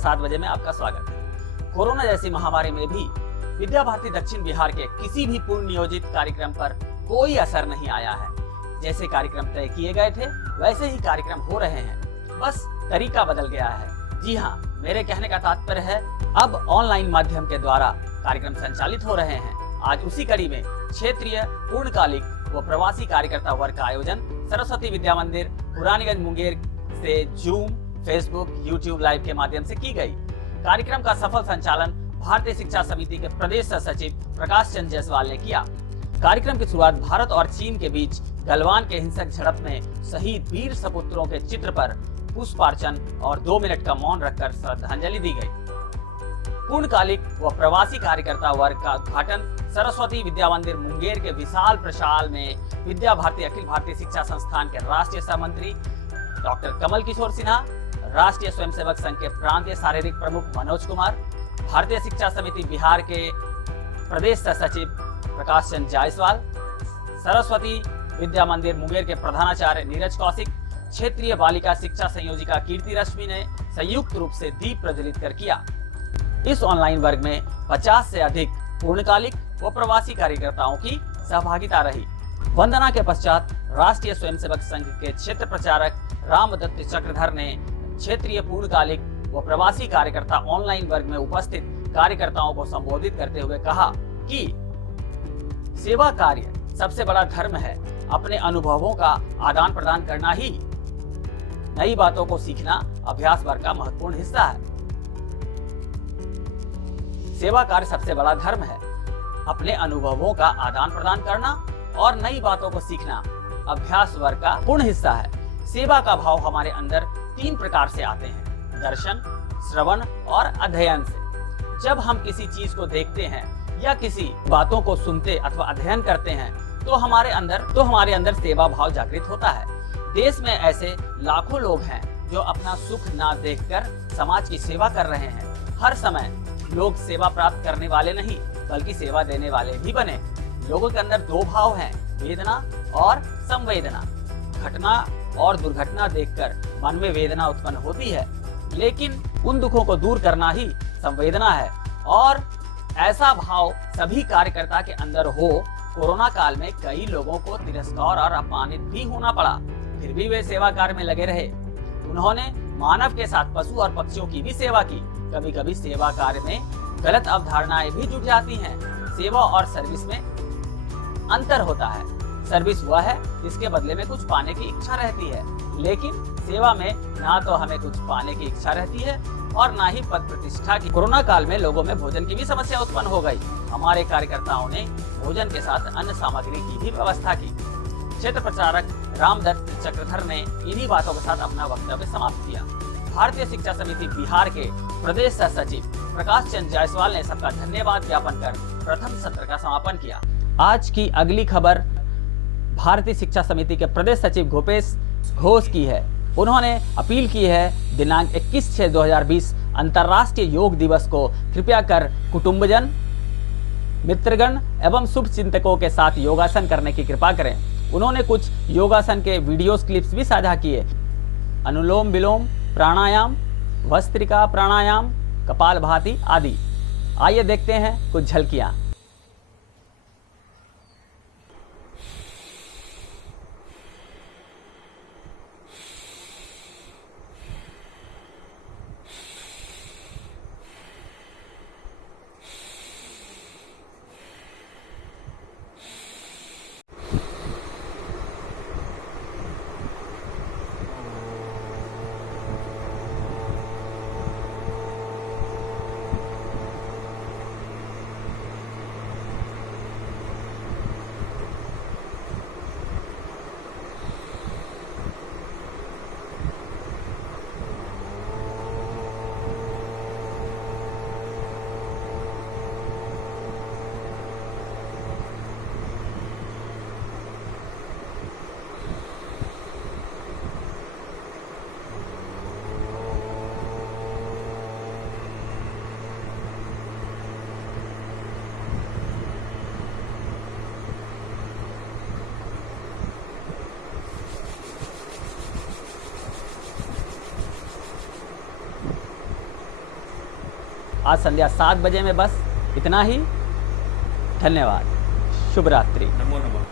7 बजे में आपका स्वागत है। कोरोना जैसी महामारी में भी विद्या भारती दक्षिण बिहार के किसी भी पूर्व नियोजित कार्यक्रम पर कोई असर नहीं आया है। जैसे कार्यक्रम तय किए गए थे वैसे ही कार्यक्रम हो रहे हैं, बस तरीका बदल गया है। जी हाँ, मेरे कहने का तात्पर्य है अब ऑनलाइन माध्यम के द्वारा कार्यक्रम संचालित हो रहे हैं। आज उसी कड़ी में क्षेत्रीय पूर्णकालिक व प्रवासी कार्यकर्ता वर्ग का आयोजन सरस्वती विद्या मंदिर पुरानीगंज मुंगेर से जूम, फेसबुक, यूट्यूब लाइव के माध्यम से की गई। कार्यक्रम का सफल संचालन भारतीय शिक्षा समिति के प्रदेश सचिव प्रकाश चंद्र जायसवाल ने किया। कार्यक्रम की शुरुआत भारत और चीन के बीच गलवान के हिंसक झड़प में शहीद वीर सपुत्रों के चित्र पर पुष्पार्चन और 2 मिनट का मौन रखकर श्रद्धांजलि दी गई। पूर्णकालिक व प्रवासी कार्यकर्ता वर्ग का उद्घाटन सरस्वती विद्या मंदिर मुंगेर के विशाल प्रशाल में विद्या भारती अखिल भारतीय शिक्षा संस्थान के राष्ट्रीय सह मंत्री डॉक्टर कमल किशोर सिन्हा, राष्ट्रीय स्वयंसेवक संघ के प्रांतीय शारीरिक प्रमुख मनोज कुमार, भारतीय शिक्षा समिति बिहार के प्रदेश सह सचिव प्रकाश चंद्र जायसवाल, सरस्वती विद्या मंदिर मुंगेर के प्रधानाचार्य नीरज कौशिक, क्षेत्रीय बालिका शिक्षा संयोजिका कीर्ति रश्मि ने संयुक्त रूप से दीप प्रज्वलित कर किया। इस ऑनलाइन वर्ग में 50 से अधिक पूर्णकालिक व प्रवासी कार्यकर्ताओं की सहभागिता रही। वंदना के पश्चात राष्ट्रीय स्वयंसेवक संघ के क्षेत्र प्रचारक रामदत्त चक्रधर ने क्षेत्रीय पूर्णकालिक व प्रवासी कार्यकर्ता ऑनलाइन वर्ग में उपस्थित कार्यकर्ताओं को संबोधित करते हुए कहा कि सेवा कार्य सबसे बड़ा धर्म है। अपने अनुभवों का आदान प्रदान करना ही नई बातों को सीखना अभ्यास वर्ग का महत्वपूर्ण हिस्सा है। सेवा कार्य सबसे बड़ा धर्म है। अपने अनुभवों का आदान प्रदान करना और नई बातों को सीखना अभ्यास वर्ग का पूर्ण हिस्सा है। सेवा का भाव हमारे अंदर 3 प्रकार से आते हैं: दर्शन, श्रवण और अध्ययन से। जब हम किसी चीज को देखते हैं या किसी बातों को सुनते अथवा अध्ययन करते हैं तो हमारे अंदर सेवा भाव जागृत होता है। देश में ऐसे लाखों लोग हैं जो अपना सुख ना देखकर समाज की सेवा कर रहे हैं। हर समय लोग सेवा प्राप्त करने वाले नहीं बल्कि सेवा देने वाले भी बने। लोगों के अंदर 2 भाव हैं, वेदना और संवेदना। घटना और दुर्घटना देखकर मन में वेदना उत्पन्न होती है, लेकिन उन दुखों को दूर करना ही संवेदना है और ऐसा भाव सभी कार्यकर्ता के अंदर हो। कोरोना काल में कई लोगों को तिरस्कार और अपमानित भी होना पड़ा, फिर भी वे सेवा कार्य में लगे रहे। उन्होंने मानव के साथ पशु और पक्षियों की भी सेवा की। कभी कभी सेवा कार्य में गलत अवधारणाएं भी जुड़ जाती हैं। सेवा और सर्विस में अंतर होता है। सर्विस वह है जिसके बदले में कुछ पाने की इच्छा रहती है, लेकिन सेवा में ना तो हमें कुछ पाने की इच्छा रहती है और ना ही पद प्रतिष्ठा की। कोरोना काल में लोगों में भोजन की भी समस्या उत्पन्न हो गई। हमारे कार्यकर्ताओं ने भोजन के साथ अन्य सामग्री की भी व्यवस्था की। क्षेत्र प्रचारक रामदत्त चक्रधर ने इन्हीं बातों के साथ अपना वक्तव्य समाप्त किया। भारतीय शिक्षा समिति बिहार के प्रदेश सह सचिव प्रकाश चंद्र जायसवाल ने सबका धन्यवाद ज्ञापन कर प्रथम सत्र का समापन किया। आज की अगली खबर भारतीय शिक्षा समिति के प्रदेश सचिव भूपेश घोष की है। उन्होंने अपील की है दिनांक 21/6/2020 अंतर्राष्ट्रीय योग दिवस को कृपया कर कुटुंबजन, मित्रगण एवं शुभ चिंतकों के साथ योगासन करने की कृपा करें। उन्होंने कुछ योगासन के वीडियोस क्लिप्स भी साझा किए। अनुलोम विलोम प्राणायाम, भस्त्रिका प्राणायाम, कपालभाति आदि। आइए देखते हैं कुछ झलकियां। आज संध्या 7 बजे में बस इतना ही। धन्यवाद। शुभ रात्रि। नमो नमः।